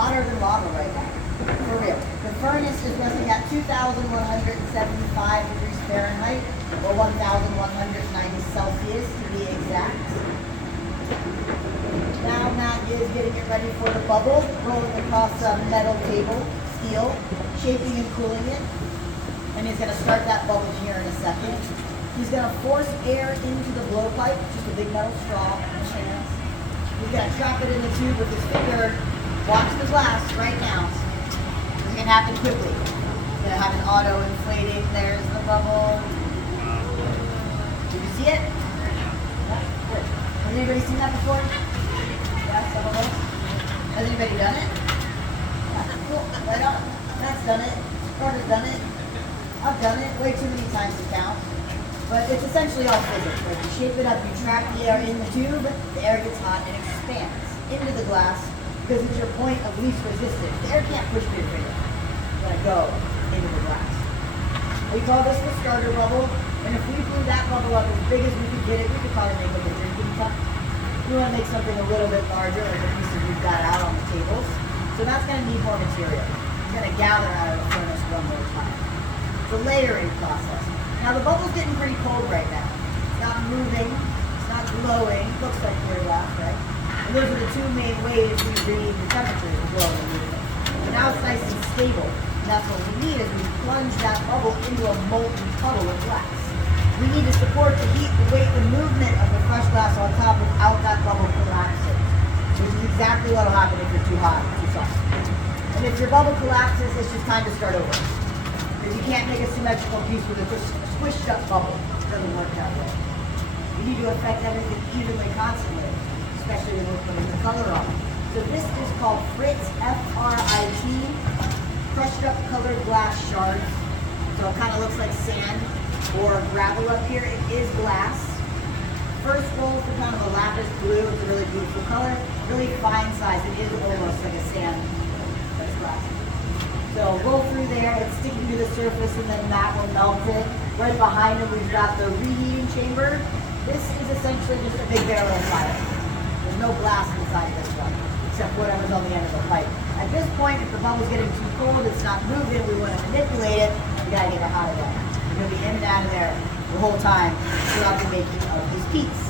hotter than lava right now. For real. The furnace is resting at 2,175 degrees Fahrenheit, or 1,190 Celsius to be exact. Now Matt is getting it ready for the bubble, rolling across a metal table, steel, shaping and cooling it. And he's going to start that bubble here in a second. He's going to force air into the blowpipe, just a big metal straw in his hands. He's going to trap it in the tube with his finger. Watch the glass right now. It's going to happen quickly. He's going to have an auto inflating. There's the bubble. Did you see it? Yeah, good. Has anybody seen that before? Yeah, some of us. Has anybody done it? Yeah, cool. Right on. Matt's done it. Carter's done it. I've done it way too many times to count. But it's essentially all physics. Right? You shape it up, you trap the air in the tube, the air gets hot and expands into the glass because it's your point of least resistance. The air can't push through your finger. It's going to go into the glass. We call this the starter bubble. And if we blew that bubble up as big as we could get it, we could probably make like a drinking cup. We want to make something a little bit larger, like the pieces we've got out on the tables. So that's going to need more material. It's going to gather out of the furnace one more time. It's a layering process. Now the bubble's getting pretty cold right now. It's not moving, it's not glowing. Looks like clear glass, right? And those are the two main ways we read the temperature of glowing and moving. So now it's nice and stable. And that's what we need is we plunge that bubble into a molten puddle of glass. We need to support the heat, the weight, the movement of the fresh glass on top without that bubble collapsing. Which is exactly what will happen if you're too hot or too soft. And if your bubble collapses, it's just time to start over. Because you can't make a symmetrical piece with a just squished up bubble. It doesn't work that way. You need to affect everything evenly, constantly, especially when we're putting the color on. So this is called Fritz, F-R-I-T, crushed up colored glass shards. So it kind of looks like sand or gravel up here. It is glass. First roll for kind of a lapis blue. It's a really beautiful color. Really fine size. It is almost like a sand, but it's glass. So roll through there, it's sticking to the surface and then that will melt it. Right behind it we've got the reheating chamber. This is essentially just a big barrel of fire. There's no blast inside this one, except whatever's on the end of the pipe. At this point, if the bubble's getting too cold, it's not moving, we want to manipulate it, we gotta get it hot again. We're gonna be in and out of there the whole time throughout the making of this piece.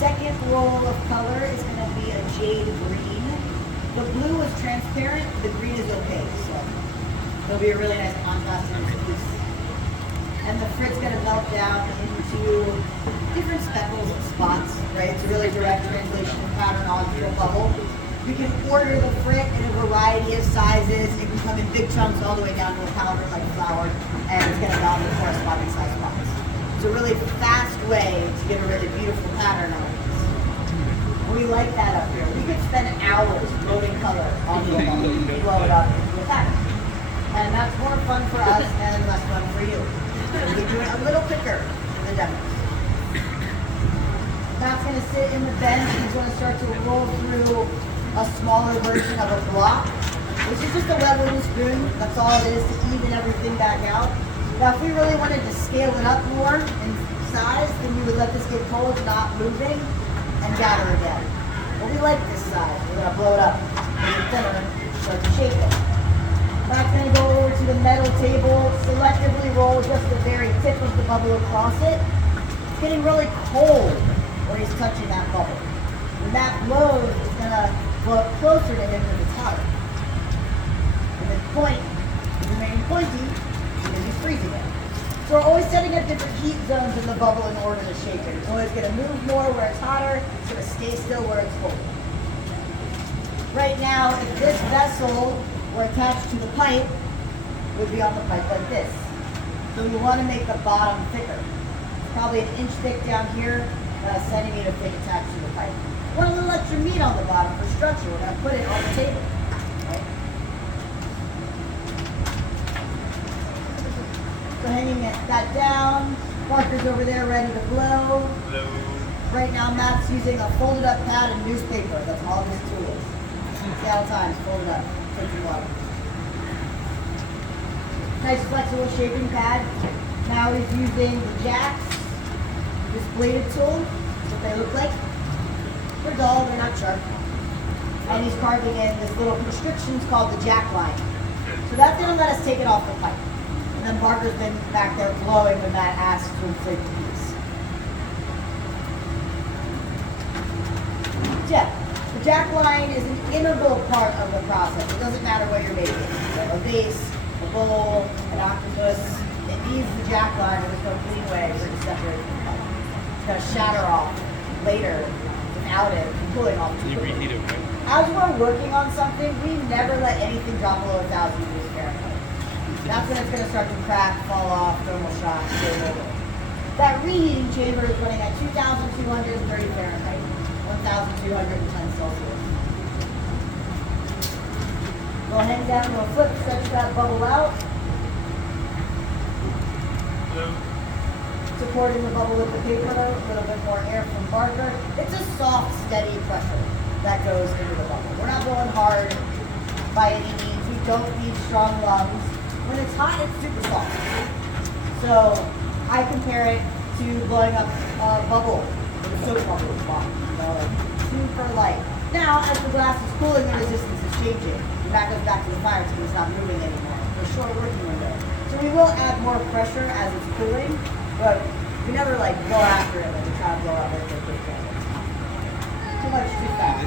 Second roll of color is gonna be a jade green. The blue is transparent, the green is opaque. So there'll be a really nice contrast in this piece. And the Frit's going to melt down into different speckles and spots, right? It's a really direct translation of pattern onto a bubble. We can order the Frit in a variety of sizes. It can come in big chunks all the way down to a powder like flour, and it's going to melt in corresponding size spots. It's a really fast way to get a really beautiful pattern on it. We like that up here. We could spend hours loading color onto a bubble and blow it up into a pattern. And that's more fun for us and less fun for you. We do it a little quicker in the demos. Matt's going to sit in the bench and he's going to start to roll through a smaller version of a block, which is just a leveling spoon. That's all it is to even everything back out. Now, if we really wanted to scale it up more in size, then we would let this get cold, not moving, and gather again. But we like this size. We're going to blow it up, make it thinner, start to shape it. Matt's going to go over to the metal table, selectively roll just the very tip of the bubble across it. It's getting really cold where he's touching that bubble. When that blows, it's going to blow up closer to him because it's hotter. And the point is remaining pointy because he's freezing it. So we're always setting up different heat zones in the bubble in order to shape it. It's always going to move more where it's hotter. It's going to stay still where it's cold. Right now, if this vessel were attached to the pipe, would be on the pipe like this. So you want to make the bottom thicker. It's probably an inch thick down here, and a centimeter thick attached to the pipe. Want a little extra meat on the bottom for structure. We're going to put it on the table. Right? So hanging that down. Parker's over there ready to blow. Hello. Right now Matt's using a folded up pad and newspaper. That's all this tool is. See how times folded up. Water. Nice flexible shaping pad. Now he's using the jacks, this bladed tool. That's what they look like. They're dull, they're not sharp. and he's carving in this little constrictions called the jack line. So that's gonna let us take it off the pipe. And then Barker's been back there blowing when Matt asks to inflate the piece. Yeah, the jack line is an integral part of the process. It doesn't matter what you're making. A vase, a bowl, an octopus. It needs the jack line, and there's no clean way for it to separate from the pipe. It's gonna shatter off later without it cooling off too quickly. You reheat it, right? As we're working on something, we never let anything drop below 1,000 degrees Fahrenheit. That's when it's going to start to crack, fall off, thermal shock, game over. That reheating chamber is running at 2,230 Fahrenheit, 1,210 Celsius. Go ahead and down to a flip, stretch that bubble out. Supporting the bubble with the paper, a little bit more air from Barker. It's a soft, steady pressure that goes into the bubble. We're not blowing hard by any means. We don't need strong lungs. When it's hot, it's super soft. So I compare it to blowing up a bubble with a soap bubble at the bottom. You know, like super light. Now, as the glass is cooling, the resistance is changing. And that goes back to the fire because it's not moving anymore. It's a short working window. So we will add more pressure as it's cooling, but we never like go after it when we try to blow up everything quickly. Too much, too fast.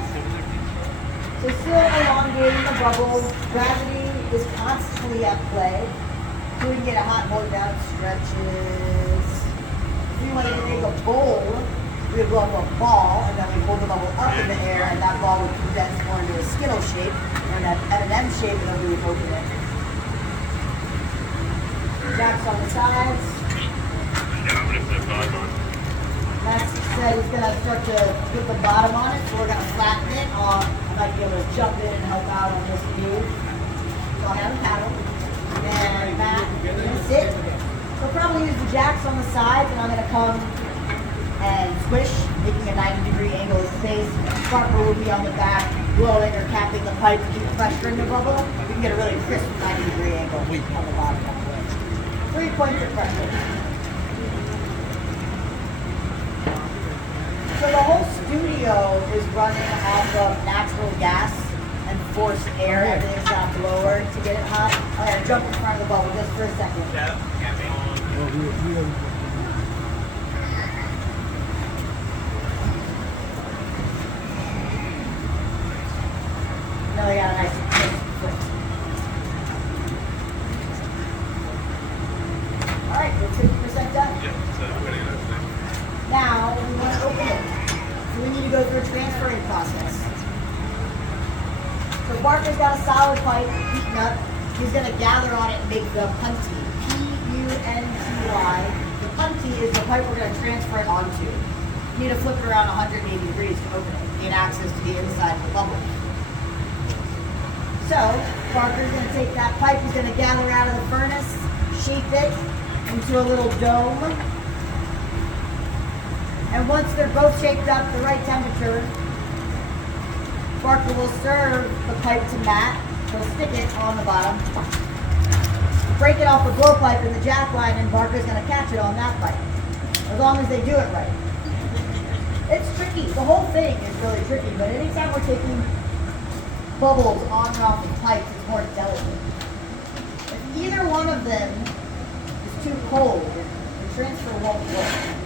So still elongating the bubble. Gravity is constantly at play. So we can get a hot hold down, stretches. If we wanted to make a bowl, we would blow up a ball, and then we hold the bubble up in the air, and that ball would condense more into a skittle shape, and at an M shape, and then we would open it. Jacks on the sides. Max said he's going to start to put the bottom on it, so we're going to flatten it. I might be able to jump in and help out on this view. So I'll have a paddle. And Matt, you're going to sit. We'll probably use the jacks on the sides, and I'm going to come and squish, making a 90-degree angle of space. Barker will be on the back, blowing or capping the pipe to keep pressure in the bubble. We can get a really crisp 90-degree angle on the bottom. 3 points of pressure. So the whole studio is running off of natural gas and forced air. Everything's got blower to get it hot. I'm going to jump in front of the bubble just for a second. Now we got a nice crisp flip. Alright, we're 50% done. Now we want to open it. So we need to go through a transferring process. So Barker's got a solid pipe heating up. He's going to gather on it and make the punty. P-U-N-T-Y. The punty is the pipe we're going to transfer it onto. You need to flip it around 180 degrees to open it. You get access to the inside of the bubble. So Barker's going to take that pipe. He's going to gather out of the furnace, shape it into a little dome. And once they're both shaped up the right temperature, Barker will serve the pipe to Matt. He'll stick it on the bottom, break it off the blowpipe in the jack line, and Barker's going to catch it on that pipe, as long as they do it right. It's tricky. The whole thing is really tricky, but anytime we're taking bubbles on and off the pipes, it's more delicate. If either one of them is too cold, the transfer won't work.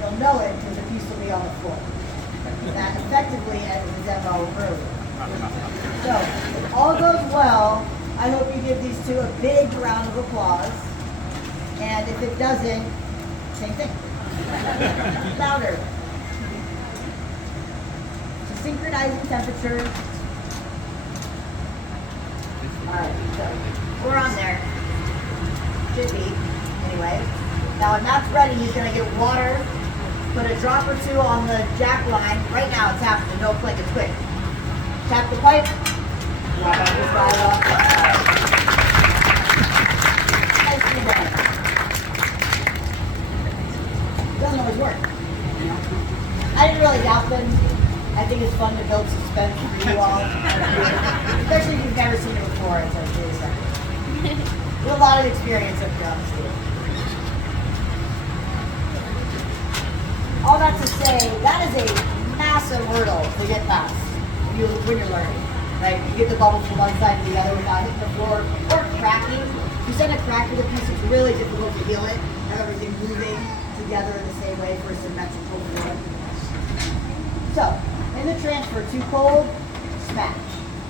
You'll know it because the piece will be on the floor. And that effectively ends the demo early. So, if all goes well, I hope you give these two a big round of applause. And if it doesn't, same thing. Louder. So synchronizing temperature. Alright, so we're on there. Should be. Anyway. Now when Matt's ready, he's going to get water. Put a drop or two on the jack line. Right now it's happening. Don't blink, it's quick. Tap the pipe. Drop out this right off. Nicely done. Doesn't always work. I didn't really doubt them. I think it's fun to build suspense for you all. Especially if you've never seen it before. It's like really something. We have a lot of experience up here, honestly. All that to say, that is a massive hurdle to get past when you're learning. right? You get the bubbles from one side to the other without hitting the floor or cracking. If you send a crack to the piece, it's really difficult to heal it. Have everything moving together in the same way for a symmetrical fluid. So, in the transfer, too cold, smash.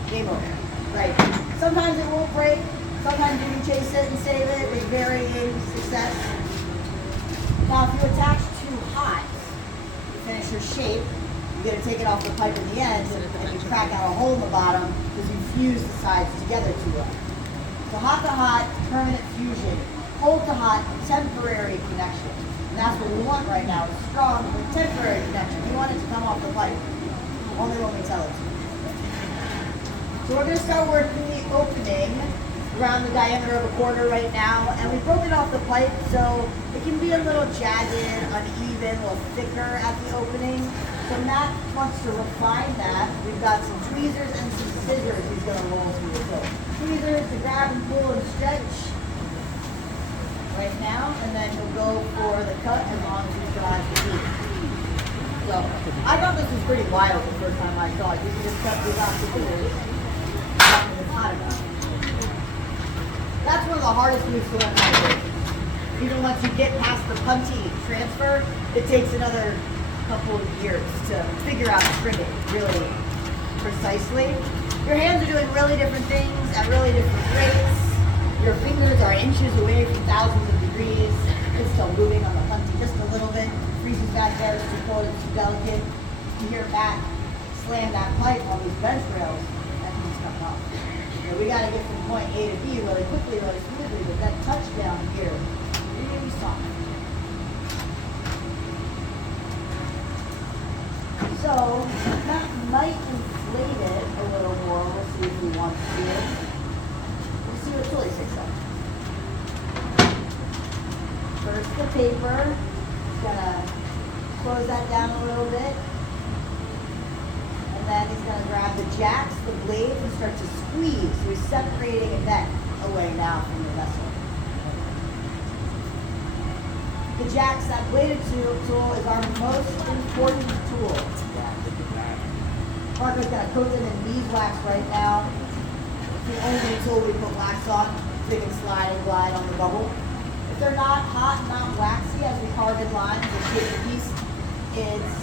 Game over, right? Sometimes it won't break. Sometimes you can chase it and save it with varying success. Now, if you attach too hot to finish your shape, you're going to take it off the pipe in the end and you crack out a hole in the bottom because you fuse the sides together too well. So hot to hot, permanent fusion. Cold to hot, temporary connection. And that's what we want right now, a strong but temporary connection. We want it to come off the pipe, only when we tell it to. So we're going to start working the opening around the diameter of a quarter right now, and we've broken off the pipe so it can be a little jagged, uneven, a little thicker at the opening. So Matt wants to refine that. We've got some tweezers and some scissors he's going to roll through. So tweezers to grab and pull and stretch right now, and then he'll go for the cut as long as he still has the heat. So I thought this was pretty wild the first time I saw it. You can just cut these off the scissors. It's hot enough. That's one of the hardest moves to learn how to do. Even once you get past the punchy transfer, it takes another couple of years to figure out the trim it really precisely. Your hands are doing really different things at really different rates. Your fingers are inches away from thousands of degrees. It's still moving on the punchy just a little bit. Freezes back there, it's too cold, it's too delicate. You hear Matt slam that pipe on these bench rails, that keeps coming off. So we got to get from point A to B really quickly, really smoothly, but that touchdown here, really soft. So that might inflate it a little more. We'll see if we want to. We'll see what Chihuly thinks of. First the paper. He's gonna close that down a little bit. And then he's gonna grab the jacks, the blades, and start to squeeze. So he's separating a neck away now from the vessel. The jacks, that bladed tool is our most important tool. Parker's going to coat them in beeswax right now. It's the only tool we put wax on, so they can slide and glide on the bubble. If they're not hot, not waxy, as we carve in lines and shape the piece, it's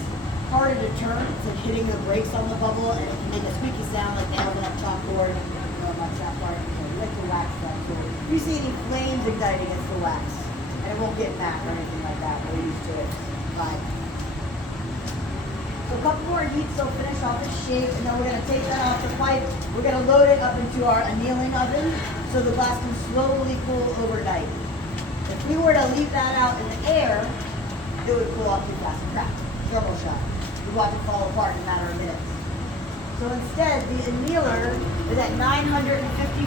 harder to turn. It's like hitting the brakes on the bubble, and it can make a squeaky sound like nails on a chalkboard. My chalkboard, we like to wax that tool. If you see any flames igniting, it's the wax. And it won't get matte or anything like that. We're used to it. Fine. So a couple more heats, so finish off the shape, and then we're going to take that off the pipe. We're going to load it up into our annealing oven so the glass can slowly cool overnight. If we were to leave that out in the air, it would cool off too fast and crack. Thermal shock. We'd watch it fall apart in a matter of minutes. So instead, the annealer is at 950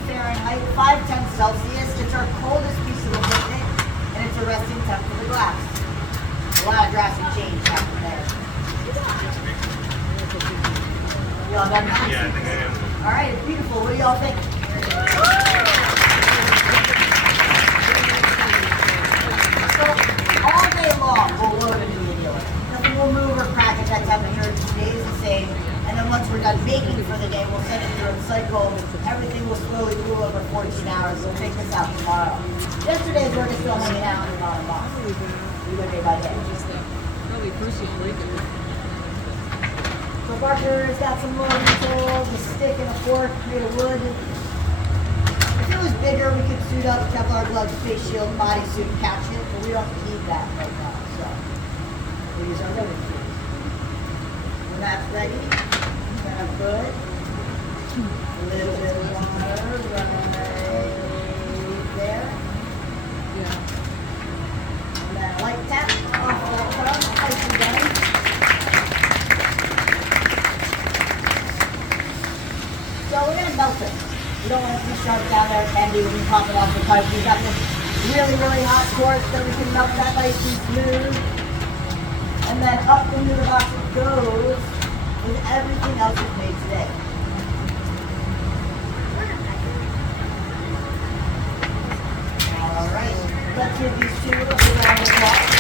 Fahrenheit, 510 Celsius. It's our coldest piece of equipment, and it's a resting temp for the glass. A lot of drastic change happened there. Y'all done that? Yeah, I think I am. All right, it's beautiful. What do y'all think? So, all day long, we'll load into the annealer. Nothing will move or crack at that temperature. It stays the same. And then once we're done baking for the day, we'll send it through a cycle. Everything will slowly cool over 14 hours. We'll take this out tomorrow. Yesterday's work is still hanging out in the bottom box. We go day by day. Probably first you break it. So Parker's got some loading tools, a stick and a fork made of wood. If it was bigger, we could suit up Kevlar gloves, face shield, bodysuit, catch it, but we don't need that right now. So we use our loading tools. When that's ready, we're gonna put a little bit of water right there. Yeah. And then a light tap off that cup, nicely done. So we're going to melt it. We don't want it to be sharp down there. It can be when you pop it off the pipe. We've got this really, really hot torch so we can melt that nice and smooth. And then up into the box it goes with everything else we've made today. All right. Let's give these two a round of applause.